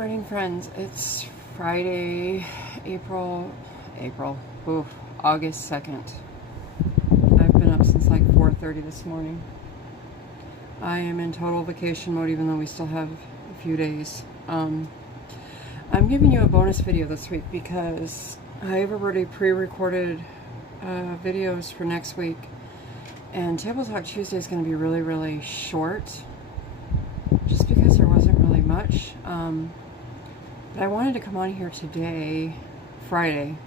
morning, friends. It's Friday, August 2nd. I've been up since like 4:30 this morning. I am in total vacation mode even though we still have a few days. I'm giving you a bonus video this week because I have already pre-recorded videos for next week, and Table Talk Tuesday is going to be really, really short just because there wasn't really much. But I wanted to come on here today, Friday,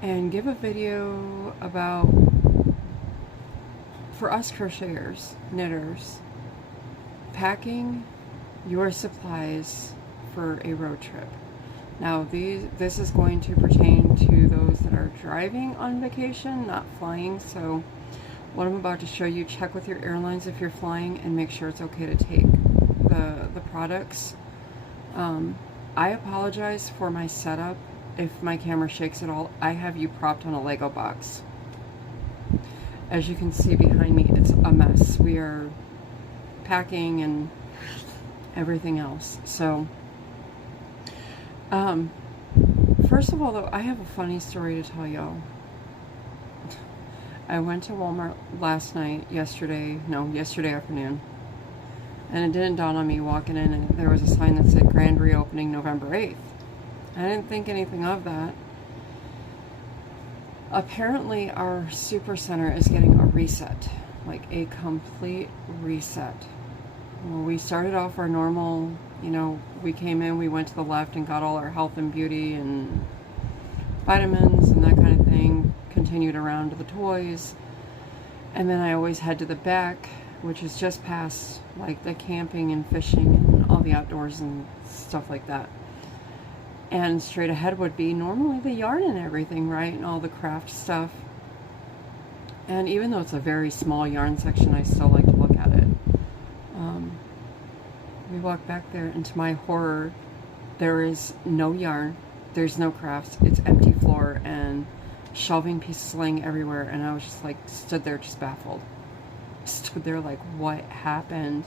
and give a video about, for us crocheters, knitters, packing your supplies for a road trip. Now this is going to pertain to those that are driving on vacation, not flying. So what I'm about to show you, check with your airlines if you're flying and make sure it's okay to take the products. I apologize for my setup if my camera shakes at all. I have you propped on a Lego box. As you can see behind me, it's a mess. We are packing and everything else. So first of all though, I have a funny story to tell y'all. I went to Walmart yesterday afternoon, and it didn't dawn on me walking in, and there was a sign that said grand reopening November 8th. I didn't think anything of that. Apparently our super center is getting a reset, like a complete reset. Well, we started off our normal, we came in, we went to the left and got all our health and beauty and vitamins and that kind of thing, continued around to the toys, and then I always head to the back, which is just past like the camping and fishing and all the outdoors and stuff like that. And straight ahead would be normally the yarn and everything, right? And all the craft stuff. And even though it's a very small yarn section, I still like to look at it. We walk back there, and to my horror, there is no yarn, there's no crafts, it's empty floor and shelving pieces laying everywhere. And I was just like, stood there just baffled. Stood there like, what happened?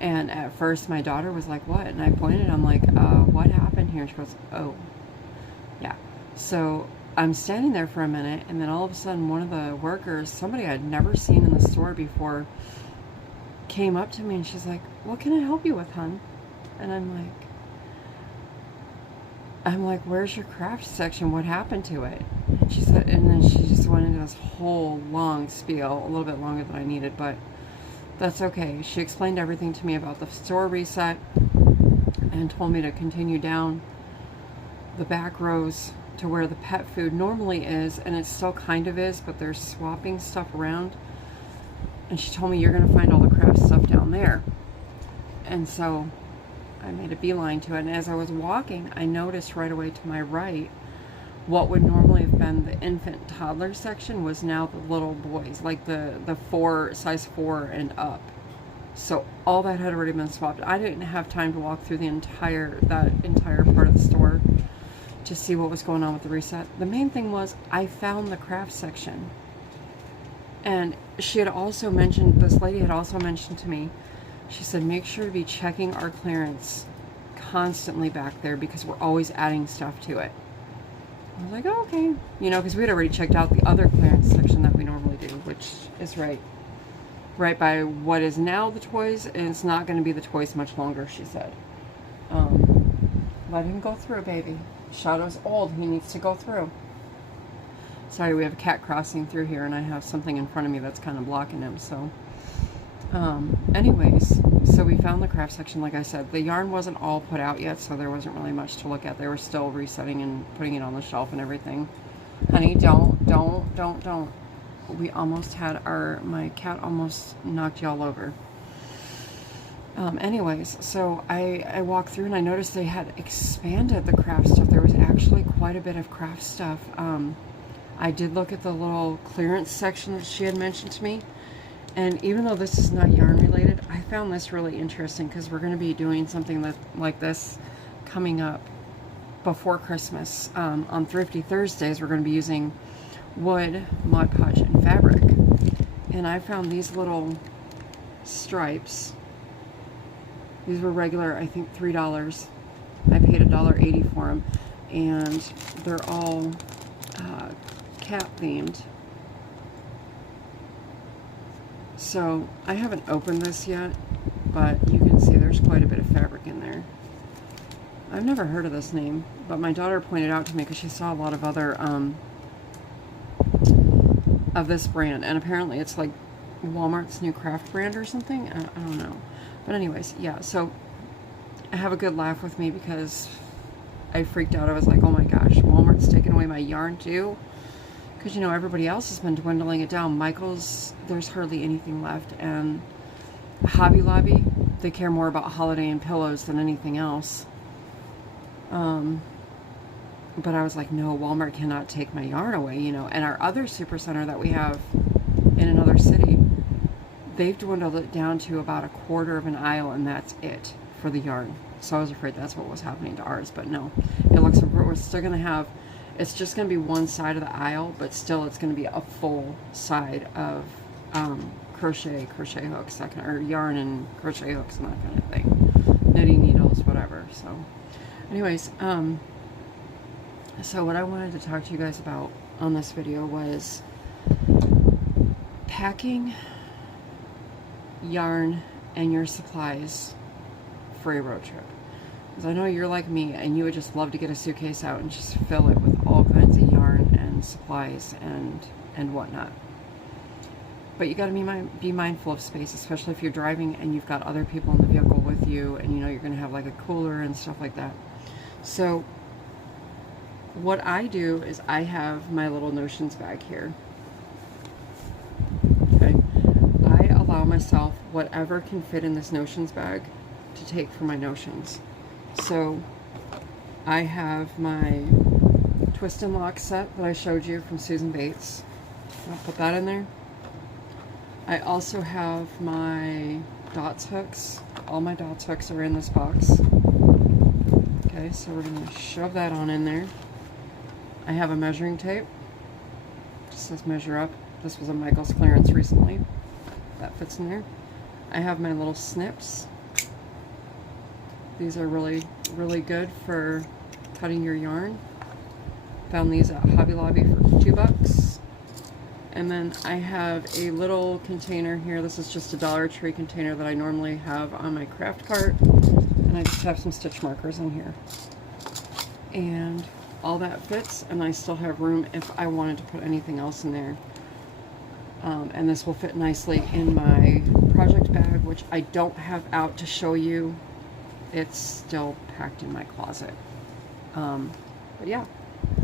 And at first my daughter was like, what? And I pointed, I'm like, what happened here? And she goes, oh yeah. So I'm standing there for a minute, and then all of a sudden one of the workers, somebody I'd never seen in the store before, came up to me and she's like, what can I help you with, hon? And I'm like, where's your craft section? What happened to it? And she said, and then she just went into this whole long spiel, a little bit longer than I needed, but that's okay. She explained everything to me about the store reset and told me to continue down the back rows to where the pet food normally is, and it still kind of is, but they're swapping stuff around. And she told me, you're going to find all the craft stuff down there. And so I made a beeline to it, and as I was walking, I noticed right away to my right, what would normally have been the infant toddler section was now the little boys, like the size 4 and up. So all that had already been swapped. I didn't have time to walk through that entire part of the store to see what was going on with the reset. The main thing was I found the craft section. And she had also mentioned, this lady had also mentioned to me, she said, make sure to be checking our clearance constantly back there because we're always adding stuff to it. I was like, oh, okay. Because we had already checked out the other clearance section that we normally do, which is right by what is now the toys, and it's not going to be the toys much longer, she said. Let him go through, baby. Shadow's old. He needs to go through. Sorry, we have a cat crossing through here, and I have something in front of me that's kind of blocking him, so. Anyways, so we found the craft section, like I said. The yarn wasn't all put out yet, so there wasn't really much to look at. They were still resetting and putting it on the shelf and everything. Honey, don't. We almost had my cat almost knocked y'all over. Anyways, so I walked through and I noticed they had expanded the craft stuff. There was actually quite a bit of craft stuff. I did look at the little clearance section that she had mentioned to me. And even though this is not yarn related, I found this really interesting because we're going to be doing something like this coming up before Christmas. On Thrifty Thursdays, we're going to be using wood, Mod Podge, and fabric. And I found these little stripes. These were regular, I think, $3. paid $1.80 for them, and they're all cat themed. So I haven't opened this yet, but you can see there's quite a bit of fabric in there. I've never heard of this name, but my daughter pointed out to me because she saw a lot of other of this brand, and apparently it's like Walmart's new craft brand or something. I don't know, but anyways, yeah. So I have a good laugh with me because I freaked out. I was like, oh my gosh, Walmart's taking away my yarn too. Because, you know, everybody else has been dwindling it down. Michael's, there's hardly anything left. And Hobby Lobby, they care more about Holiday and pillows than anything else. But I was like, no, Walmart cannot take my yarn away, you know. And our other super center that we have in another city, they've dwindled it down to about 1/4 of an aisle, and that's it for the yarn. So I was afraid that's what was happening to ours. But no, it looks like we're still going to have... It's just going to be one side of the aisle, but still it's going to be a full side of crochet hooks, that kind, or yarn and crochet hooks and that kind of thing. Knitting needles, whatever. So anyways, so what I wanted to talk to you guys about on this video was packing yarn and your supplies for a road trip. Because I know you're like me and you would just love to get a suitcase out and just fill it with all kinds of yarn and supplies and whatnot. But you got to be mindful of space, especially if you're driving and you've got other people in the vehicle with you, and you know you're going to have like a cooler and stuff like that. So what I do is I have my little Notions bag here. Okay, I allow myself whatever can fit in this Notions bag to take for my Notions. So I have my twist and lock set that I showed you from Susan Bates. I'll put that in there. I also have my dots hooks. All my dots hooks are in this box. Okay, so we're going to shove that on in there. I have a measuring tape. It just says measure up. This was a Michael's clearance recently. That fits in there. I have my little snips. These are really, really good for cutting your yarn. Found these at Hobby Lobby for $2. And then I have a little container here. This is just a Dollar Tree container that I normally have on my craft cart. And I just have some stitch markers in here. And all that fits, and I still have room if I wanted to put anything else in there. And this will fit nicely in my project bag, which I don't have out to show you. It's still packed in my closet. But yeah,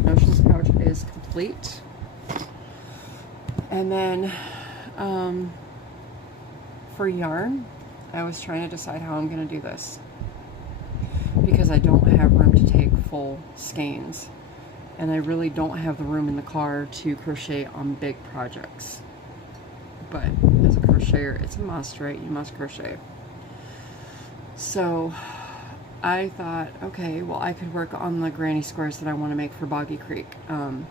Notions pouch is complete. And then for yarn, I was trying to decide how I'm going to do this, because I don't have room to take full skeins, and I really don't have the room in the car to crochet on big projects. But as a crocheter, it's a must, right? You must crochet. So I thought, okay, well, I could work on the granny squares that I want to make for Boggy Creek. And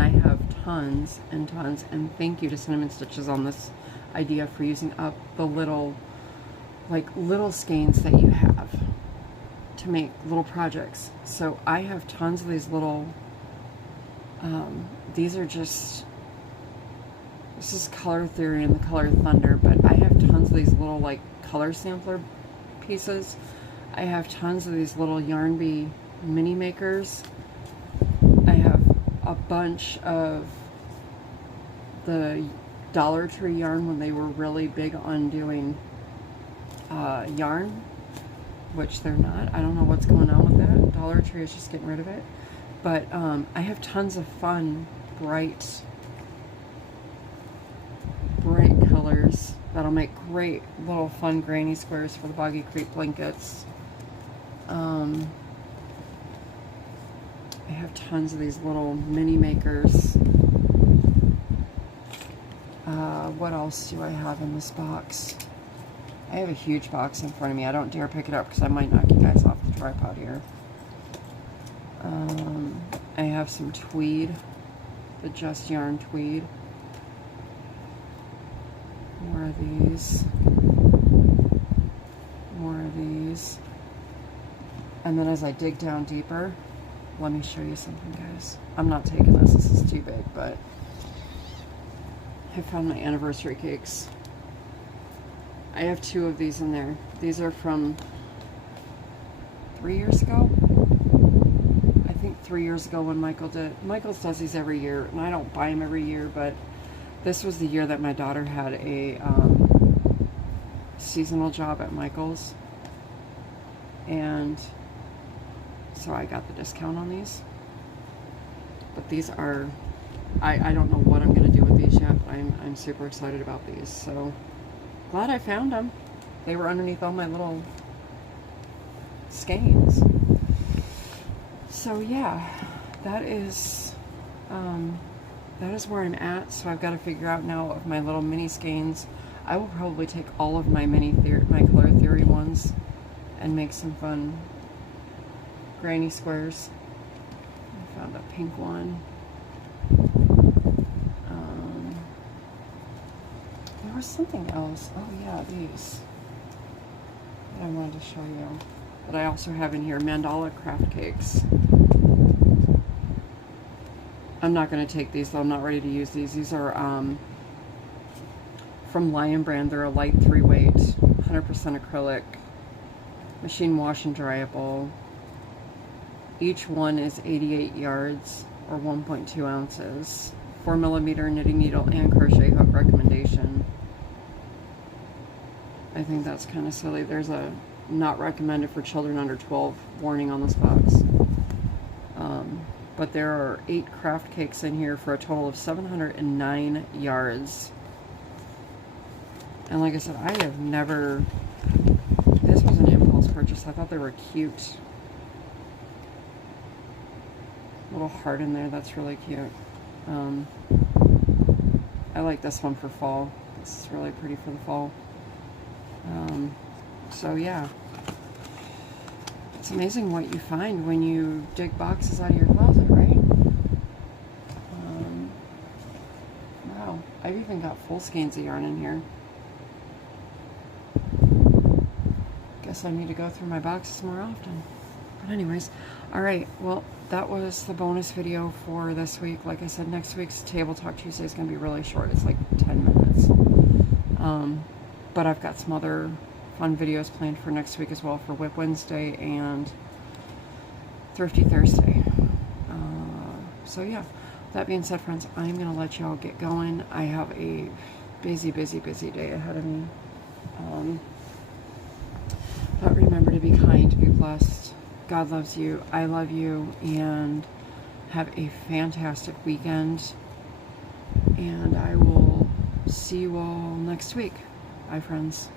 I have tons and tons, and thank you to Cinnamon Stitches on this idea for using up the little skeins that you have to make little projects. So I have tons of these little, these are just, this is Color Theory and the Color Thunder, but I have tons of these little like color sampler pieces. I have tons of these little Yarn Bee mini makers. I have a bunch of the Dollar Tree yarn when they were really big on doing yarn, which they're not. I don't know what's going on with that. Dollar Tree is just getting rid of it. But I have tons of fun, bright colors that'll make great little fun granny squares for the Boggy Creek blankets. I have tons of these little mini makers. What else do I have in this box? I have a huge box in front of me. I don't dare pick it up because I might knock you guys off the tripod here. I have some tweed, the Just Yarn tweed. More of these. More of these. And then as I dig down deeper, let me show you something, guys. I'm not taking this. This is too big, but I found my anniversary cakes. I have 2 of these in there. These are from 3 years ago. I think 3 years ago when Michael's does these every year, and I don't buy them every year, but this was the year that my daughter had a seasonal job at Michael's, and so I got the discount on these. But these are, I don't know what I'm going to do with these yet, but I'm super excited about these. So glad I found them. They were underneath all my little skeins. So yeah, that is where I'm at. So I've got to figure out now of my little mini skeins. I will probably take all of my my Color Theory ones and make some fun granny squares. I found a pink one. There was something else. Oh yeah, these that I wanted to show you. But I also have in here mandala craft cakes. I'm not going to take these though. I'm not ready to use these. These are from Lion Brand. They're a light 3-weight, 100% acrylic, machine wash and dryable. Each one is 88 yards or 1.2 ounces. 4mm knitting needle and crochet hook recommendation. I think that's kind of silly. There's a not recommended for children under 12 warning on this box. But there are 8 craft cakes in here for a total of 709 yards. And like I said, I have never, this was an impulse purchase. I thought they were cute. Little heart in there, that's really cute. I like this one for fall. This is really pretty for the fall. So yeah, it's amazing what you find when you dig boxes out of your closet, right? Wow, I've even got full skeins of yarn in here. Guess I need to go through my boxes more often. But anyways, alright, well, that was the bonus video for this week. Like I said, next week's Table Talk Tuesday is going to be really short. It's like 10 minutes. But I've got some other fun videos planned for next week as well, for Whip Wednesday and Thrifty Thursday. So yeah, that being said, friends, I'm going to let y'all get going. I have a busy day ahead of me. But remember to be kind, be blessed. God loves you, I love you, and have a fantastic weekend. And I will see you all next week. Bye, friends.